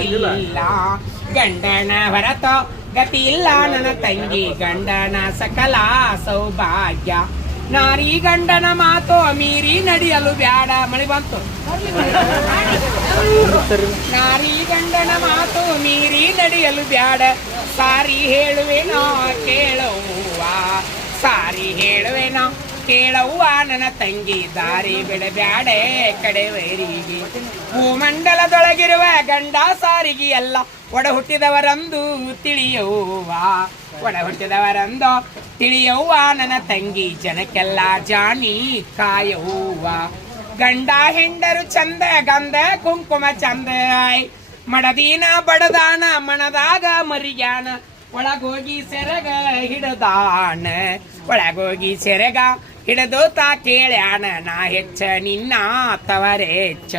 ಇಲ್ಲ ಗಂಡನ ಹೊರತು ಗತಿ ಇಲ್ಲ ನನ್ನ ತಂಗಿ, ಗಂಡನ ಸಕಲ ಸೌಭಾಗ್ಯ. ನಾರಿ ಗಂಡನ ಮಾತು ಮೀರಿ ನಡೆಯಲು ಬ್ಯಾಡ. ಮಳಿ ಬಂತು. ನಾರಿ ಗಂಡನ ಮಾತು ಮೀರಿ ನಡೆಯಲು ಬ್ಯಾಡ. ಸಾರಿ ಹೇಳುವೆನೋ ಕೇಳುವ. ಸಾರಿ ಹೇಳುವೆನೋ ಕೇಳವ್ವ ನನ್ನ ತಂಗಿ. ದಾರಿ ಬಿಡಬ್ಯಾಡೆ ಕಡೆವರಿಗೆ ಭೂಮಂಡಲದೊಳಗಿರುವ ಗಂಡ ಸಾರಿಗೆ ಎಲ್ಲ ಒಡ ಹುಟ್ಟಿದವರಂದು ತಿಳಿಯವ್ವ. ಒಡ ಹುಟ್ಟಿದವರಂದು ತಿಳಿಯವ್ವ ನನ್ನ ತಂಗಿ. ಜನಕ್ಕೆಲ್ಲ ಜಾಣಿ ಕಾಯವ್ವ. ಗಂಡ ಹೆಂಡರು ಚಂದ, ಗಂಧ, ಕುಂಕುಮ ಚಂದ. ಮಡದೀನ, ಬಡದಾನ, ಮಣದಾಗ ಮರಿಯಾನ. ಒಳಗೋಗಿ ಸೆರಗ ಹಿಡದಾನ. ಒಳಗೋಗಿ ಸೆರಗ ಹಿಡಿದು ತಾ ಕೇಳ್ಯಾನ, ನಾ ಹೆಚ್ಚ, ನಿನ್ನ ತವರೆಚ್ಚ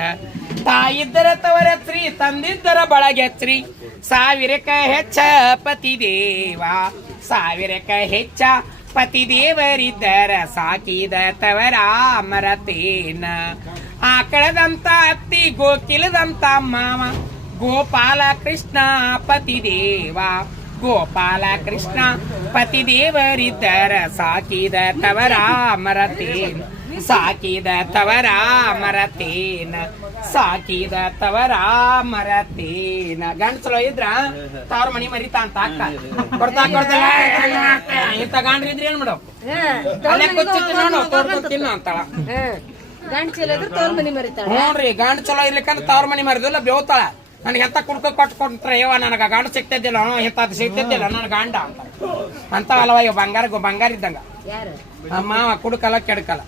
ತಾಯಿದ್ದರ ತವರತ್ರಿ ತಂದಿದ್ದರ ಬಳಗೆತ್ರಿ ಸಾವಿರಕ ಹೆಚ್ಚ ಪತಿ ಪತಿದೇವ ಸಾವಿರಕ ಹೆಚ್ಚ ಪತಿ ದೇವರಿದ್ದರ ಸಾಕಿದ ತವರ ಮರತೇನ ಆಕಳದಂತ ಅತ್ತಿ, ಗೋಕಿಲದಂತ ಮಾವ, ಗೋಪಾಲ ಕೃಷ್ಣ ಪತಿದೇವ. ಗೋಪಾಲ ಕೃಷ್ಣ ಪತಿದೇವರಿದ್ದರ ಸಾಕಿದ ತವರ ಮರತೇನ ಸಾಕಿದ ತವರ ಮರತೇನ ಸಾಕಿದ ತವರ ಮರತೇನ ಗಂಡಸಲು ಇದ್ರ? ತವ್ರ ಮನಿ ಮರಿತಾ ಅಂತ ಅಕ್ಕ ಕೊಡ್ತಾ ಕೊಡ್ತಾ ಇಂತ ಗಾಂಡ್ರಿ ಇದ್ರಿ ಏನ್ ಮಾಡೋ ಅಲ್ಲೇ ಕೂತಿತ್ತು ನೋಡು ತೋರ್ಕೊಂಡ್ ತಿನ್ನು ಅಂತಾಳ. ಗಂಡ ಚೀಲ ಇದ್ರೆ ತೋರ್ ಮನಿ ಮರಿತಾಳ. ನೋಡ್ರಿ ಗಂಡ ಚಲೋ ಇರ್ಲಿಕ್ಕಂದ್ರೆ ತವ್ರ ಮನಿ ಮರಿದಿಲ್ಲ ಬೇವ್ತಾಳ. ನನಗೆ ಎಂತ ಕುಡ್ಕ ಕೊಟ್ಟು ಕೊಟ್ರೆ ಯವ್ವ ನನಗೆ ಗಂಡ ಸಿಗ್ತಿದ್ದಿಲ್ಲ ಎಂತದ್ ಸಿಗ್ತಿದ್ದಿಲ್ಲ ನನ್ನ ಗಂಡ ಅಂತ. ಅಂತ ಅಲ್ವ ಇವ ಬಂಗಾರ ಬಂಗಾರ ಇದ್ದಂಗ. ಮಾವ ಕುಡ್ಕಲ್ಲ ಕೆಡ್ಕಲ್ಲ.